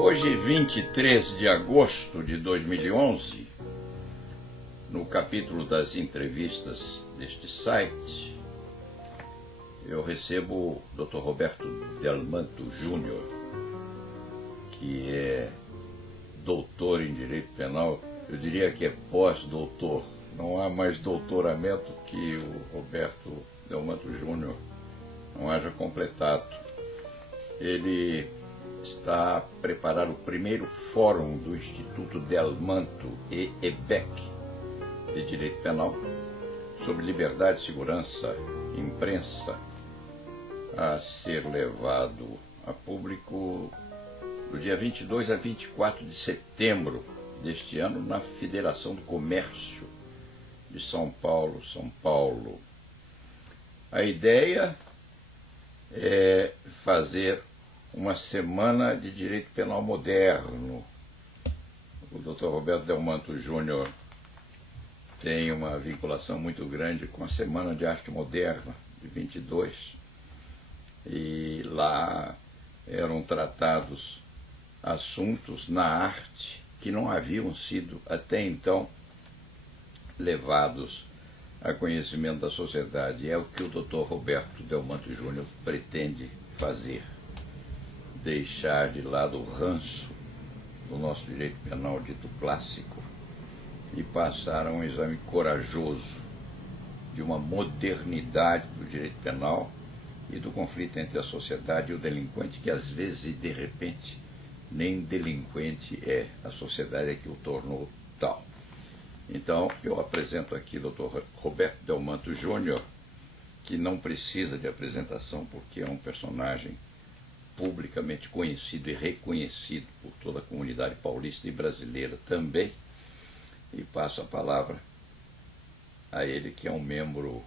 Hoje, 23 de agosto de 2011, no capítulo das entrevistas deste site, eu recebo o Dr. Roberto Delmanto Júnior, que é doutor em Direito Penal, eu diria que é pós-doutor. Não há mais doutoramento que o Roberto Delmanto Júnior não haja completado. Ele está a preparar o primeiro fórum do Instituto Delmanto e EBEC de Direito Penal sobre liberdade, segurança, imprensa, a ser levado a público do dia 22 a 24 de setembro deste ano na Federação do Comércio de São Paulo, São Paulo. A ideia é fazer uma semana de direito penal moderno. O Dr. Roberto Delmanto Júnior tem uma vinculação muito grande com a Semana de Arte Moderna de 22, e lá eram tratados assuntos na arte que não haviam sido até então levados a conhecimento da sociedade. É o que o Dr. Roberto Delmanto Júnior pretende fazer. Deixar de lado o ranço do nosso direito penal dito clássico e passar a um exame corajoso de uma modernidade do direito penal e do conflito entre a sociedade e o delinquente, que às vezes e de repente nem delinquente é, a sociedade é que o tornou tal. Então eu apresento aqui o Dr. Roberto Delmanto Júnior, que não precisa de apresentação porque é um personagem publicamente conhecido e reconhecido por toda a comunidade paulista e brasileira também, e passo a palavra a ele, que é um membro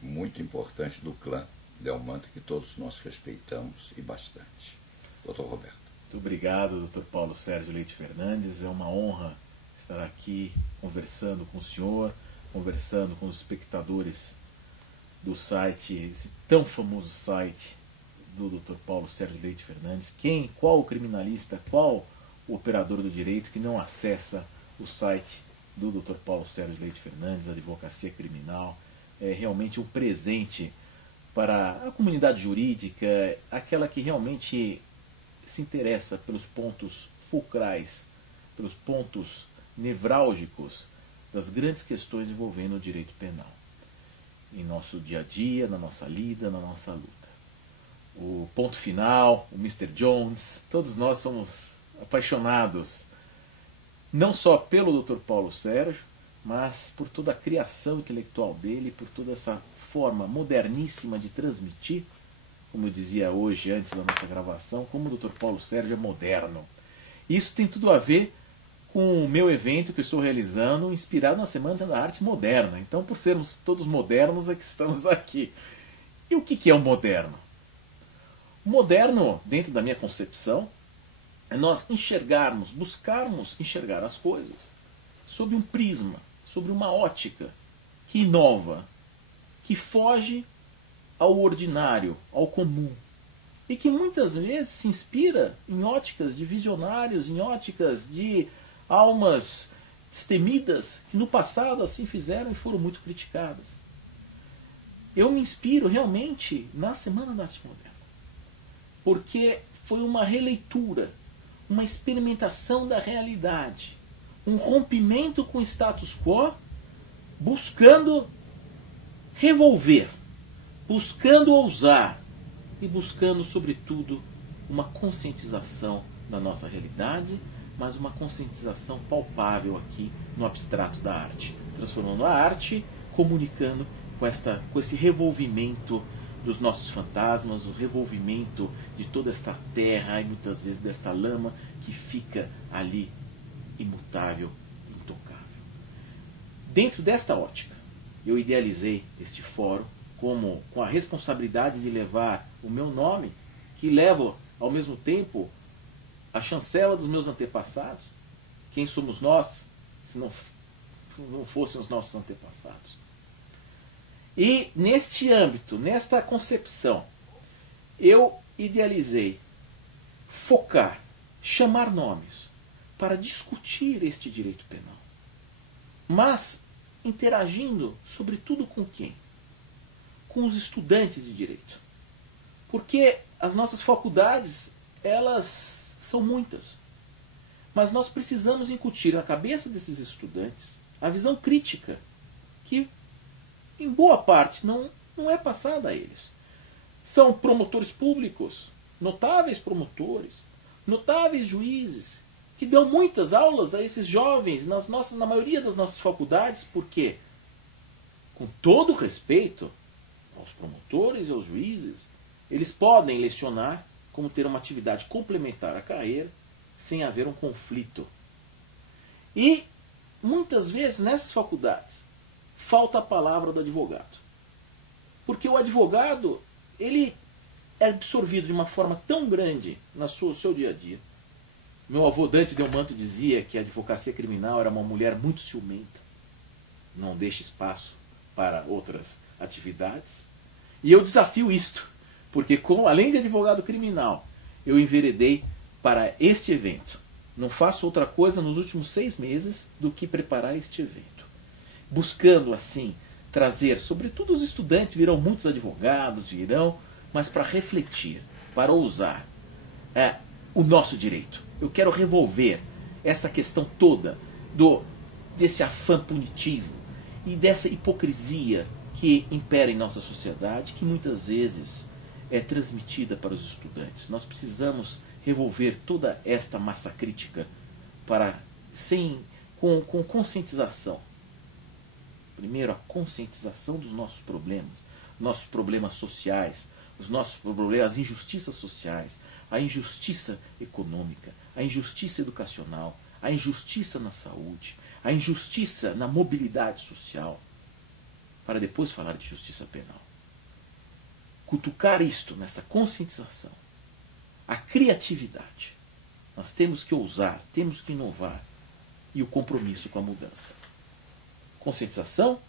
muito importante do clã Delmanto, que todos nós respeitamos e bastante. Dr. Roberto. Muito obrigado, Dr. Paulo Sérgio Leite Fernandes. É uma honra estar aqui conversando com o senhor, conversando com os espectadores do site, esse tão famoso site do Dr. Paulo Sérgio Leite Fernandes. Qual o criminalista, qual o operador do direito que não acessa o site do Dr. Paulo Sérgio Leite Fernandes, Advocacia Criminal? É realmente um presente para a comunidade jurídica, aquela que realmente se interessa pelos pontos fulcrais, pelos pontos nevrálgicos das grandes questões envolvendo o direito penal, em nosso dia a dia, na nossa lida, na nossa luta. O Ponto Final, o Mr. Jones, todos nós somos apaixonados não só pelo Dr. Paulo Sérgio, mas por toda a criação intelectual dele, por toda essa forma moderníssima de transmitir, como eu dizia hoje antes da nossa gravação, como o Dr. Paulo Sérgio é moderno. Isso tem tudo a ver com o meu evento que eu estou realizando, inspirado na Semana da Arte Moderna. Então, por sermos todos modernos, é que estamos aqui. E o que é o moderno? O moderno, dentro da minha concepção, é nós buscarmos enxergar as coisas sob um prisma, sobre uma ótica que inova, que foge ao ordinário, ao comum, e que muitas vezes se inspira em óticas de visionários, em óticas de almas destemidas que no passado assim fizeram e foram muito criticadas. Eu me inspiro realmente na Semana da Arte Moderna, porque foi uma releitura, uma experimentação da realidade, um rompimento com o status quo, buscando revolver, buscando ousar e buscando, sobretudo, uma conscientização da nossa realidade, mas uma conscientização palpável aqui no abstrato da arte, transformando a arte, comunicando com esse revolvimento dos nossos fantasmas, o revolvimento de toda esta terra e muitas vezes desta lama que fica ali imutável, intocável. Dentro desta ótica, eu idealizei este fórum com a responsabilidade de levar o meu nome, que leva ao mesmo tempo a chancela dos meus antepassados. Quem somos nós se não fossem os nossos antepassados? E neste âmbito, nesta concepção, eu idealizei focar, chamar nomes, para discutir este direito penal. Mas interagindo, sobretudo, com quem? Com os estudantes de direito. Porque as nossas faculdades, elas são muitas. Mas nós precisamos incutir na cabeça desses estudantes a visão crítica, que em boa parte não é passada a eles. São promotores públicos, notáveis promotores, notáveis juízes, que dão muitas aulas a esses jovens na maioria das nossas faculdades, porque, com todo respeito aos promotores e aos juízes, eles podem lecionar como ter uma atividade complementar à carreira, sem haver um conflito. E, muitas vezes, nessas faculdades, falta a palavra do advogado. Porque o advogado, ele é absorvido de uma forma tão grande no seu dia a dia. Meu avô Dante Delmanto dizia que a advocacia criminal era uma mulher muito ciumenta. Não deixa espaço para outras atividades. E eu desafio isto, porque além de advogado criminal, eu enveredei para este evento. Não faço outra coisa nos últimos 6 meses do que preparar este evento. Buscando, assim, trazer, sobretudo os estudantes, virão muitos advogados, mas para refletir, para ousar o nosso direito. Eu quero revolver essa questão toda desse afã punitivo e dessa hipocrisia que impera em nossa sociedade, que muitas vezes é transmitida para os estudantes. Nós precisamos revolver toda esta massa crítica com conscientização. Primeiro, a conscientização dos nossos problemas sociais, os nossos problemas, as injustiças sociais, a injustiça econômica, a injustiça educacional, a injustiça na saúde, a injustiça na mobilidade social, para depois falar de justiça penal. Cutucar isto nessa conscientização, a criatividade. Nós temos que ousar, temos que inovar, e o compromisso com a mudança. Conscientização,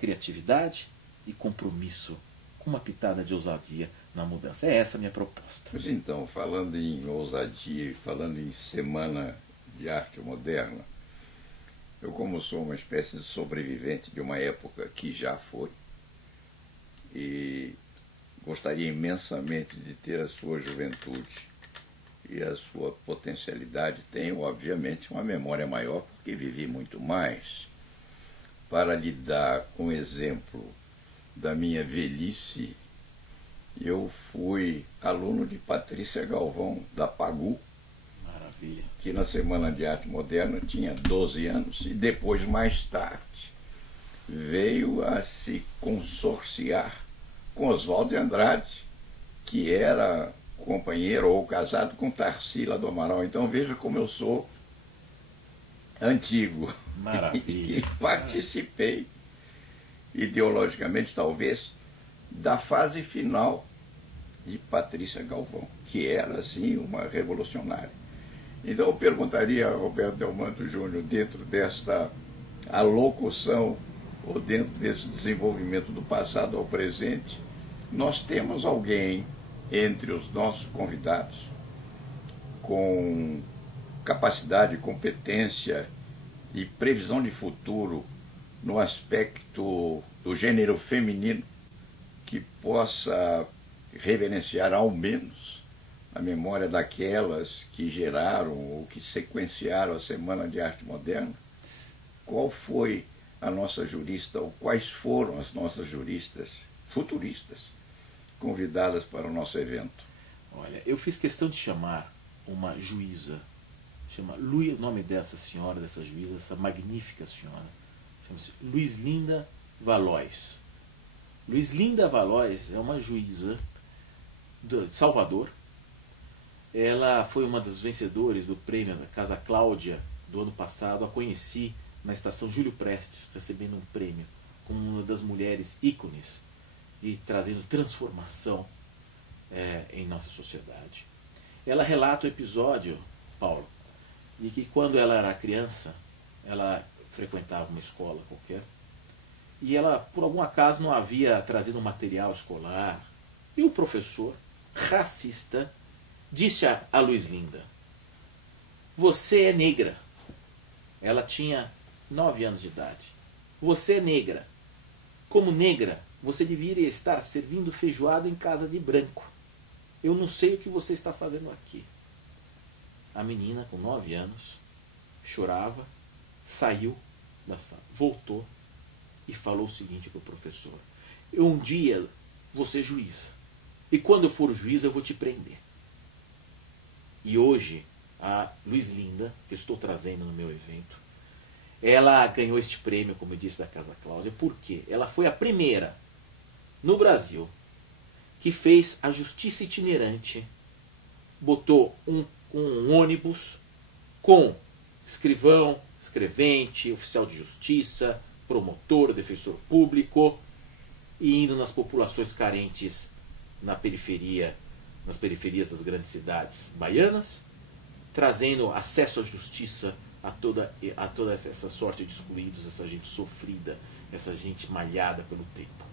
criatividade e compromisso com uma pitada de ousadia na mudança. É essa a minha proposta. Mas então, falando em ousadia e falando em Semana de Arte Moderna, eu, como sou uma espécie de sobrevivente de uma época que já foi, e gostaria imensamente de ter a sua juventude e a sua potencialidade, tenho, obviamente, uma memória maior, porque vivi muito mais. Para lhe dar um exemplo da minha velhice, eu fui aluno de Patrícia Galvão, da Pagu, Maravilha. que na Semana de Arte Moderna tinha 12 anos, e depois, mais tarde, veio a se consorciar com Oswaldo de Andrade, que era companheiro ou casado com Tarsila do Amaral. Então veja como eu sou antigo. Maravilha. E participei, ideologicamente talvez, da fase final de Patrícia Galvão, que era, assim, uma revolucionária. Então eu perguntaria a Roberto Delmanto Júnior, dentro desta alocução, ou dentro desse desenvolvimento do passado ao presente, nós temos alguém entre os nossos convidados com capacidade, competência e previsão de futuro no aspecto do gênero feminino, que possa reverenciar ao menos a memória daquelas que geraram ou que sequenciaram a Semana de Arte Moderna? Qual foi a nossa jurista, ou quais foram as nossas juristas futuristas convidadas para o nosso evento? Olha, eu fiz questão de chamar uma juíza, o nome dessa senhora, dessa juíza, essa magnífica senhora, chama-se Luizlinda Valois. Luizlinda Valois é uma juíza de Salvador. Ela foi uma das vencedoras do prêmio da Casa Cláudia do ano passado. A conheci na estação Júlio Prestes, recebendo um prêmio como uma das mulheres ícones e trazendo transformação em nossa sociedade. Ela relata o episódio, Paulo, de que quando ela era criança, ela frequentava uma escola qualquer, e ela, por algum acaso, não havia trazido um material escolar, e o professor, racista, disse a Luizlinda: Você é negra. Ela tinha 9 anos de idade. Você é negra. Como negra, você deveria estar servindo feijoada em casa de branco. Eu não sei o que você está fazendo aqui. A menina, com 9 anos, chorava, saiu da sala, voltou e falou o seguinte para o professor: um dia vou ser juíza. E quando eu for juíza, eu vou te prender. E hoje, a Luiz Linda, que eu estou trazendo no meu evento, ela ganhou este prêmio, como eu disse, da Casa Cláudia. Por quê? Ela foi a primeira no Brasil que fez a justiça itinerante, botou um ônibus com escrivão, escrevente, oficial de justiça, promotor, defensor público, e indo nas populações carentes na periferia, nas periferias das grandes cidades baianas, trazendo acesso à justiça a toda essa sorte de excluídos, essa gente sofrida, essa gente malhada pelo tempo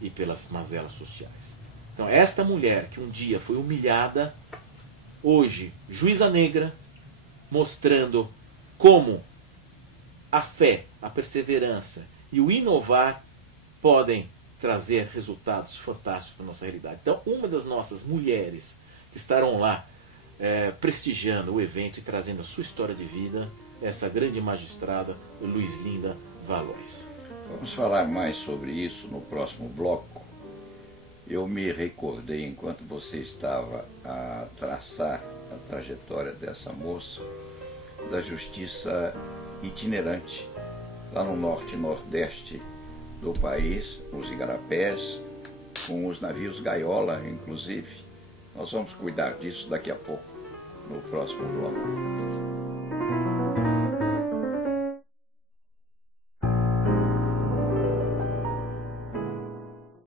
e pelas mazelas sociais. Então, esta mulher que um dia foi humilhada, hoje, juíza negra, mostrando como a fé, a perseverança e o inovar podem trazer resultados fantásticos para a nossa realidade. Então, uma das nossas mulheres que estarão lá prestigiando o evento e trazendo a sua história de vida, essa grande magistrada, Luiz Linda Valois. Vamos falar mais sobre isso no próximo bloco. Eu me recordei, enquanto você estava a traçar a trajetória dessa moça, da justiça itinerante, lá no norte e nordeste do país, os igarapés, com os navios gaiola, inclusive. Nós vamos cuidar disso daqui a pouco, no próximo bloco.